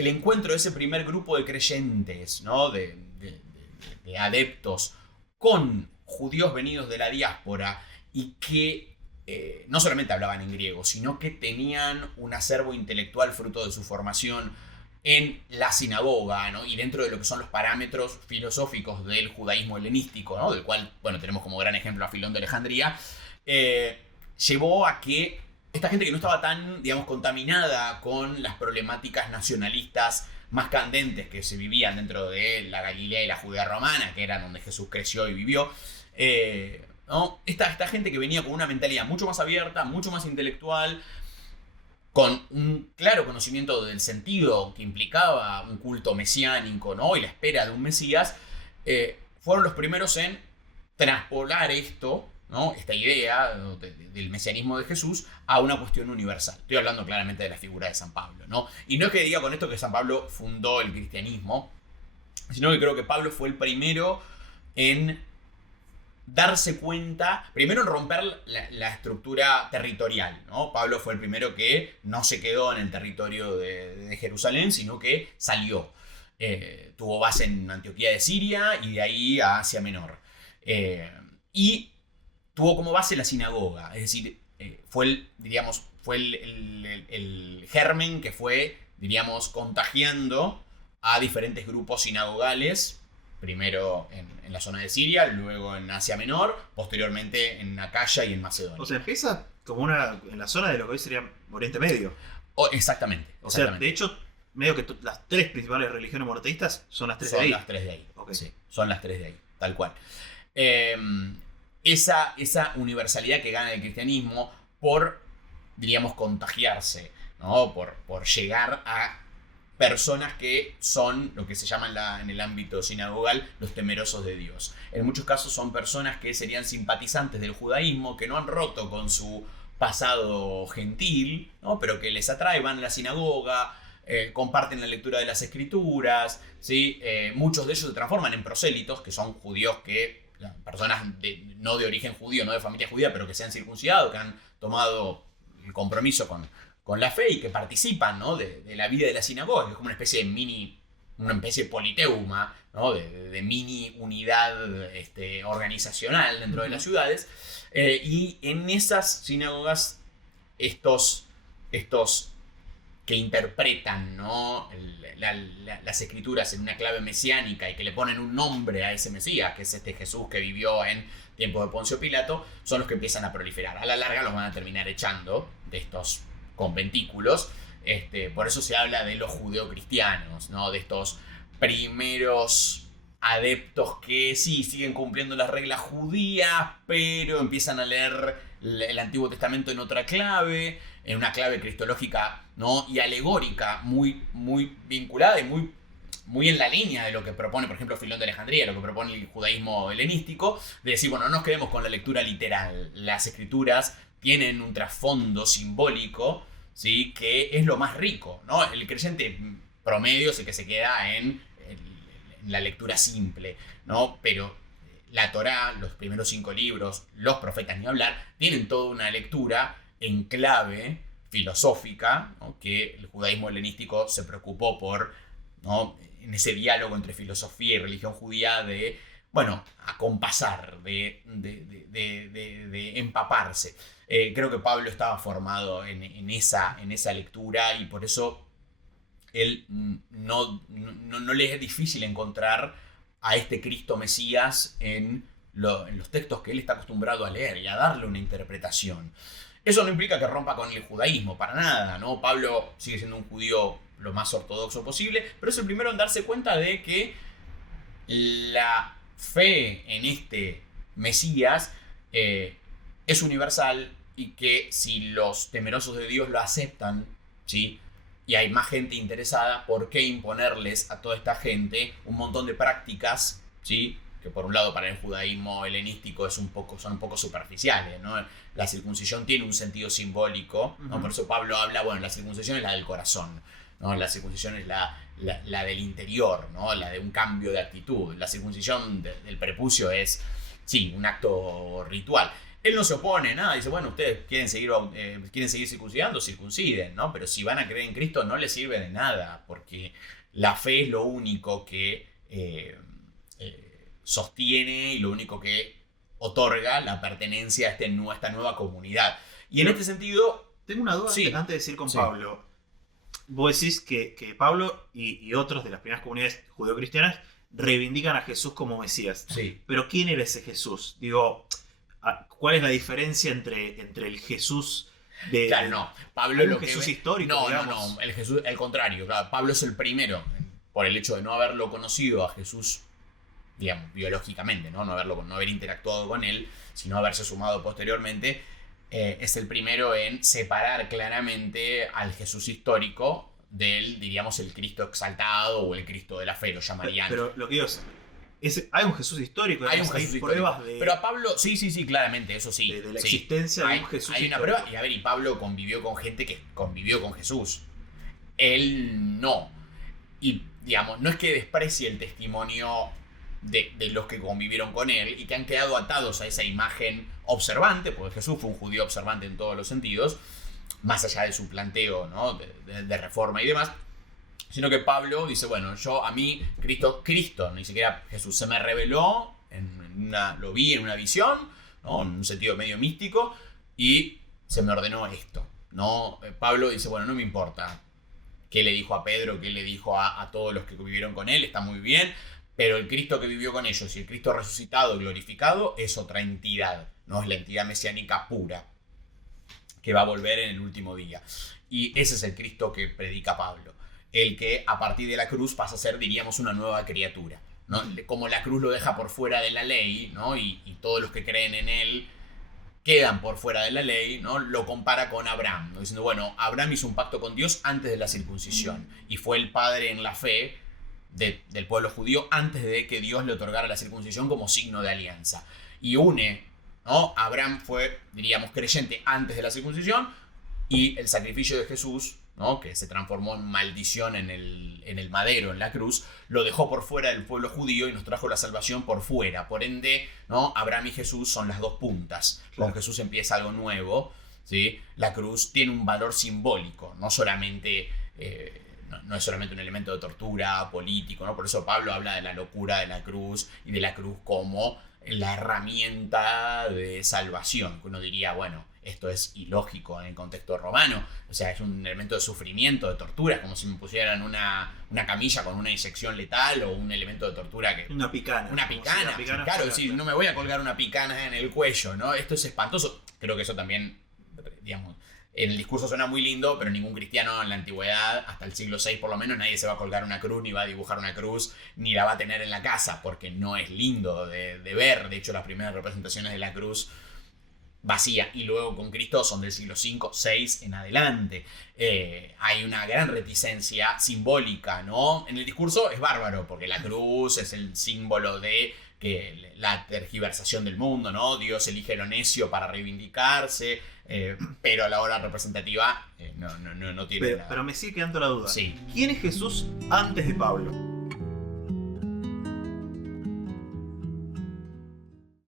el encuentro de ese primer grupo de creyentes, ¿no? de adeptos con judíos venidos de la diáspora y que no solamente hablaban en griego, sino que tenían un acervo intelectual fruto de su formación en la sinagoga, ¿no? Y dentro de lo que son los parámetros filosóficos del judaísmo helenístico, ¿no? Del cual, bueno, tenemos como gran ejemplo a Filón de Alejandría, llevó a que esta gente que no estaba tan, digamos, contaminada con las problemáticas nacionalistas más candentes que se vivían dentro de la Galilea y la Judea romana, que eran donde Jesús creció y vivió, ¿no? Esta gente que venía con una mentalidad mucho más abierta, mucho más intelectual, con un claro conocimiento del sentido que implicaba un culto mesiánico, ¿no? Y la espera de un Mesías, fueron los primeros en traspolar esto, ¿no? Esta idea del mesianismo de Jesús a una cuestión universal. Estoy hablando claramente de la figura de San Pablo, ¿no? Y no es que diga con esto que San Pablo fundó el cristianismo, sino que creo que Pablo fue el primero en darse cuenta, primero en romper la estructura territorial, ¿no? Pablo fue el primero que no se quedó en el territorio de Jerusalén, sino que salió. Tuvo base en Antioquía de Siria y de ahí a Asia Menor. Y tuvo como base la sinagoga, es decir, fue el germen que fue, diríamos, contagiando a diferentes grupos sinagogales, primero en la zona de Siria, luego en Asia Menor, posteriormente en Acaya y en Macedonia. O sea, empieza como en la zona de lo que hoy sería Oriente Medio. Exactamente. O sea, de hecho, medio que las tres principales religiones monoteístas son las tres de ahí. Son las tres de ahí. Okay. Sí, son las tres de ahí, tal cual. Esa universalidad que gana el cristianismo por, diríamos, contagiarse, ¿no? Por llegar a personas que son lo que se llama en el ámbito sinagogal los temerosos de Dios. En muchos casos son personas que serían simpatizantes del judaísmo, que no han roto con su pasado gentil, ¿no? Pero que les atrae, van a la sinagoga, comparten la lectura de las escrituras, ¿sí? Muchos de ellos se transforman en prosélitos, que son judíos personas no de origen judío, no de familia judía, pero que se han circuncidado, que han tomado el compromiso con la fe y que participan, ¿no? de la vida de la sinagoga, que es como una especie de politeuma, ¿no? de mini unidad organizacional dentro de las ciudades. Y en esas sinagogas, estos que interpretan, ¿no? las escrituras en una clave mesiánica y que le ponen un nombre a ese Mesías, que es este Jesús que vivió en tiempos de Poncio Pilato, son los que empiezan a proliferar. A la larga los van a terminar echando de estos conventículos. Por eso se habla de los judeocristianos, ¿no? De estos primeros adeptos que sí siguen cumpliendo las reglas judías, pero empiezan a leer el Antiguo Testamento en otra clave, en una clave cristológica, ¿no? Y alegórica, muy, muy vinculada y muy en la línea de lo que propone, por ejemplo, Filón de Alejandría, lo que propone el judaísmo helenístico, de decir, bueno, no nos quedemos con la lectura literal. Las escrituras tienen un trasfondo simbólico, ¿sí? Que es lo más rico, ¿no? El creyente promedio es el que se queda en la lectura simple, ¿no? Pero la Torá, los primeros 5 libros, los profetas ni hablar, tienen toda una lectura en clave filosófica, ¿no? Que el judaísmo helenístico se preocupó por, ¿no? En ese diálogo entre filosofía y religión judía de, bueno, acompasar, de empaparse. Creo que Pablo estaba formado en esa lectura y por eso él no le es difícil encontrar a este Cristo Mesías en los textos que él está acostumbrado a leer y a darle una interpretación. Eso no implica que rompa con el judaísmo, para nada, ¿no? Pablo sigue siendo un judío lo más ortodoxo posible, pero es el primero en darse cuenta de que la fe en este Mesías es universal y que si los temerosos de Dios lo aceptan, ¿sí? Y hay más gente interesada, ¿por qué imponerles a toda esta gente un montón de prácticas, ¿sí? Que por un lado para el judaísmo helenístico son un poco superficiales, ¿no? La circuncisión tiene un sentido simbólico, ¿no? Uh-huh. Por eso Pablo habla, bueno, la circuncisión es la del corazón, ¿no? La circuncisión es la del interior, ¿no? La de un cambio de actitud. La circuncisión del prepucio es, sí, un acto ritual. Él no se opone a nada, dice, bueno, ustedes quieren seguir circuncidando, circunciden, ¿no? Pero si van a creer en Cristo no les sirve de nada, porque la fe es lo único que sostiene y lo único que otorga la pertenencia a esta nueva comunidad. Y en este sentido... Tengo una duda antes de decir con Pablo. Vos decís que Pablo y otros de las primeras comunidades judeocristianas reivindican a Jesús como Mesías. Sí. Pero ¿quién era ese Jesús? Digo, ¿cuál es la diferencia entre el Jesús de... Claro, no. Pablo lo Jesús histórico, no, digamos. no, el contrario. Claro, Pablo es el primero, por el hecho de no haberlo conocido a Jesús, digamos, biológicamente, ¿no? No haber interactuado con él, sino haberse sumado posteriormente. Es el primero en separar claramente al Jesús histórico del, diríamos, el Cristo exaltado o el Cristo de la fe, lo llamarían. Pero lo que digo es hay un Jesús histórico, hay pruebas de... Pero a Pablo, sí, claramente, eso sí. De la existencia de un Jesús hay una histórico. prueba, y a ver, y Pablo convivió con gente que convivió con Jesús. Él no. Y, digamos, no es que desprecie el testimonio de los que convivieron con él y que han quedado atados a esa imagen observante, porque Jesús fue un judío observante en todos los sentidos, más allá de su planteo, ¿no? de reforma y demás, sino que Pablo dice, bueno, a mí, Cristo, ni siquiera Jesús, se me reveló, lo vi en una visión, ¿no? En un sentido medio místico, y se me ordenó esto, ¿no? Pablo dice, bueno, no me importa qué le dijo a Pedro, qué le dijo a todos los que vivieron con él, está muy bien, pero el Cristo que vivió con ellos y el Cristo resucitado, glorificado, es otra entidad, ¿no? Es la entidad mesiánica pura, que va a volver en el último día. Y ese es el Cristo que predica Pablo. El que a partir de la cruz pasa a ser, diríamos, una nueva criatura, ¿no? Como la cruz lo deja por fuera de la ley, ¿no? Y todos los que creen en él quedan por fuera de la ley, ¿no? Lo compara con Abraham, ¿no? Diciendo, bueno, Abraham hizo un pacto con Dios antes de la circuncisión y fue el padre en la fe del pueblo judío antes de que Dios le otorgara la circuncisión como signo de alianza. Y une, ¿no? Abraham fue, diríamos, creyente antes de la circuncisión, y el sacrificio de Jesús, ¿no? Que se transformó en maldición en el madero, en la cruz, lo dejó por fuera del pueblo judío y nos trajo la salvación por fuera. Por ende, ¿no? Abraham y Jesús son las dos puntas. Con Jesús empieza algo nuevo, ¿sí? La cruz tiene un valor simbólico, no solamente... No es solamente un elemento de tortura político, ¿no? Por eso Pablo habla de la locura de la cruz y de la cruz como la herramienta de salvación. Que uno diría, bueno, esto es ilógico en el contexto romano. O sea, es un elemento de sufrimiento, de tortura, como si me pusieran una camilla con una disección letal o un elemento de tortura que... Una picana. Una picana, claro, sí, no me voy a colgar una picana en el cuello, ¿no? Esto es espantoso. Creo que eso también, digamos... El discurso suena muy lindo, pero ningún cristiano en la antigüedad, hasta el siglo VI por lo menos, nadie se va a colgar una cruz, ni va a dibujar una cruz, ni la va a tener en la casa, porque no es lindo de ver. De hecho, las primeras representaciones de la cruz vacía y luego con Cristo son del siglo V, VI en adelante. Hay una gran reticencia simbólica, ¿no? En el discurso es bárbaro, porque la cruz es el símbolo de que la tergiversación del mundo, ¿no? Dios elige lo necio para reivindicarse, pero a la hora representativa no tiene nada. Pero me sigue quedando la duda. Sí. ¿Quién es Jesús antes de Pablo?